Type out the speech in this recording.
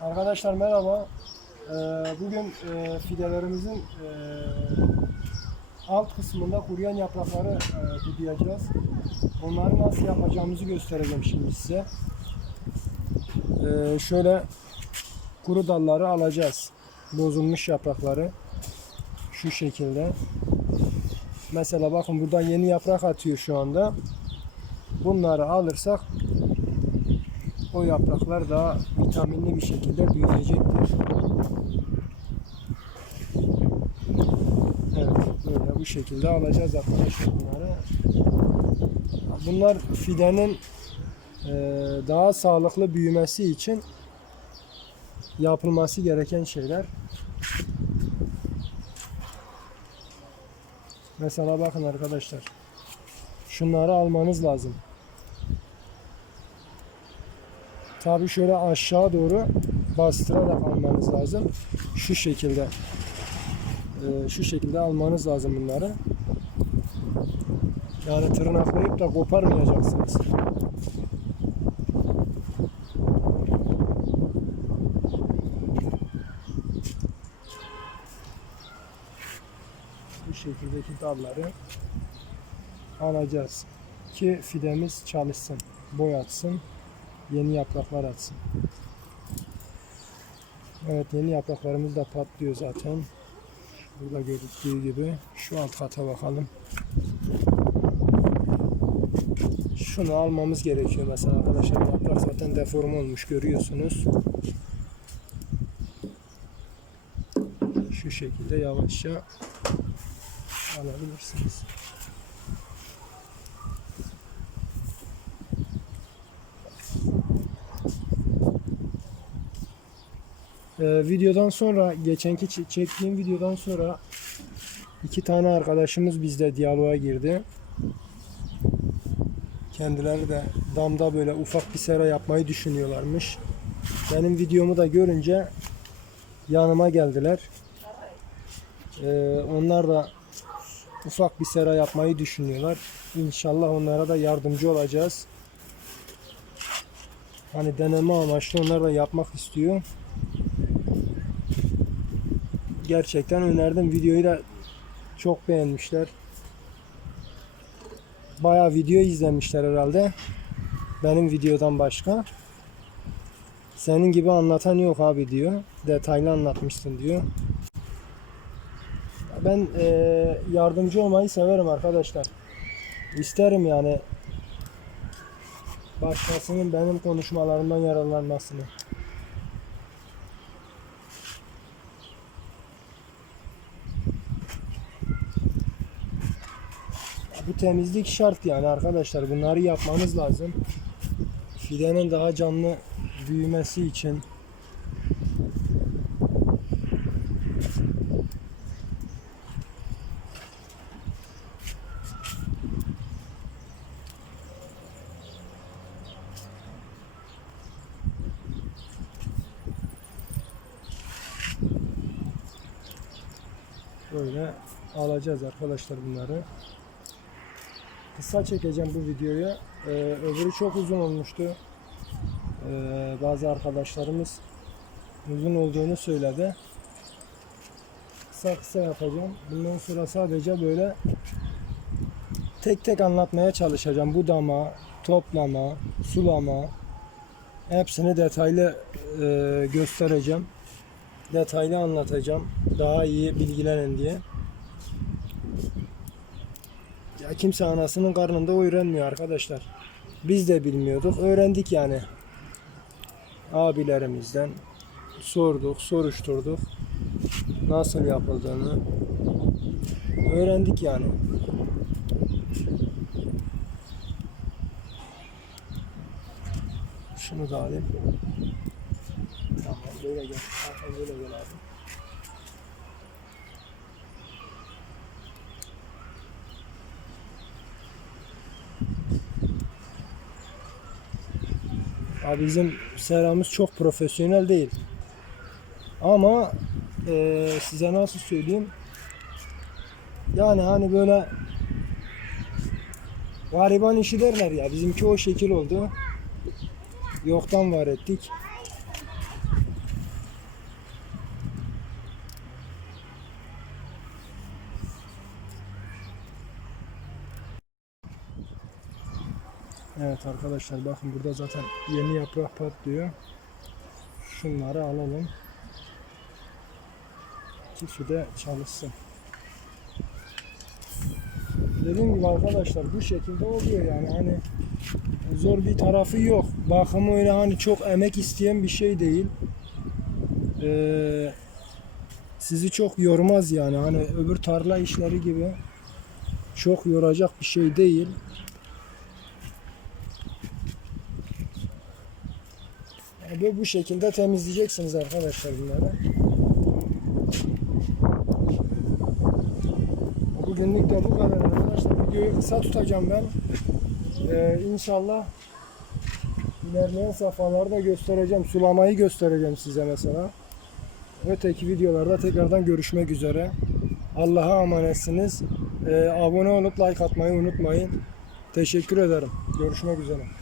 Arkadaşlar merhaba. Ee, bugün e, fidelerimizin e, alt kısmında kuruyan yaprakları e, budayacağız. Onları nasıl yapacağımızı göstereceğim şimdi size. Ee, şöyle kuru dalları alacağız. Bozulmuş yaprakları. Şu şekilde. Mesela bakın buradan yeni yaprak atıyor şu anda. Bunları alırsak o yapraklar daha vitaminli bir şekilde büyüyecektir. Evet, böyle bu şekilde alacağız arkadaşlar bunları. Bunlar fidenin e, daha sağlıklı büyümesi için yapılması gereken şeyler. Mesela bakın arkadaşlar. Şunları almanız lazım. Tabii şöyle aşağı doğru bastırarak almanız lazım. Şu şekilde. Ee, şu şekilde almanız lazım bunları. Yani tırnaklayıp da koparmayacaksınız. Bu şekildeki dalları alacağız ki fidemiz çalışsın, boy atsın, yeni yapraklar atsın. Evet yeni yapraklarımız da patlıyor zaten. Burada gözüktüğü gibi. Şu alt kata bakalım. Şunu almamız gerekiyor mesela arkadaşlar. Yaprak zaten deform olmuş görüyorsunuz. Şu şekilde yavaşça alabilirsiniz. Ee, videodan sonra geçenki çe- çektiğim videodan sonra iki tane arkadaşımız bizde diyaloğa girdi. Kendileri de damda böyle ufak bir sera yapmayı düşünüyorlarmış. Benim videomu da görünce yanıma geldiler. Ee, onlar da ufak bir sera yapmayı düşünüyorlar. İnşallah onlara da yardımcı olacağız. Hani deneme amaçlı onlar da yapmak istiyor. Gerçekten önerdim. Videoyu da çok beğenmişler. Bayağı video izlemişler herhalde. Benim videodan başka. Senin gibi anlatan yok abi diyor. Detaylı anlatmışsın diyor. Ben eee, yardımcı olmayı severim arkadaşlar. İsterim yani başkasının benim konuşmalarımdan yararlanmasını. Bu temizlik şart yani arkadaşlar. Bunları yapmanız lazım. Fidenin daha canlı büyümesi için. Böyle alacağız arkadaşlar bunları. Kısa çekeceğim bu videoyu. Ee, öbürü çok uzun olmuştu. Ee, bazı arkadaşlarımız uzun olduğunu söyledi. Kısa kısa yapacağım. Bundan sonra sadece böyle tek tek anlatmaya çalışacağım. Budama, toplama, sulama hepsini detaylı e, göstereceğim. Detaylı anlatacağım. Daha iyi bilgilenin diye. Kimse anasının karnında öğrenmiyor arkadaşlar. Biz de bilmiyorduk. Öğrendik yani. Abilerimizden sorduk, soruşturduk. Nasıl yapıldığını öğrendik yani. Şunu da alayım. Tamam böyle gel. Böyle gel abi. Abi bizim seramız çok profesyonel değil. Ama eee, size nasıl söyleyeyim? Yani hani böyle gariban işi derler ya. Bizimki o şekil oldu. yoktan var ettik. Evet arkadaşlar bakın burada zaten yeni yaprak patlıyor. Şunları alalım. Ki de çalışsın. Dediğim gibi arkadaşlar bu şekilde oluyor yani hani zor bir tarafı yok. Bakımı öyle hani çok emek isteyen bir şey değil. Ee, sizi çok yormaz yani hani öbür tarla işleri gibi çok yoracak bir şey değil. Ve bu şekilde temizleyeceksiniz arkadaşlar bunları. Bugünlük de bu kadar arkadaşlar. Videoyu kısa tutacağım ben. Ee, inşallah ilerleyen safhalarda göstereceğim. Sulamayı göstereceğim size mesela. Öteki videolarda tekrardan görüşmek üzere. Allah'a emanetsiniz. Ee, abone olup like atmayı unutmayın. Teşekkür ederim. Görüşmek üzere.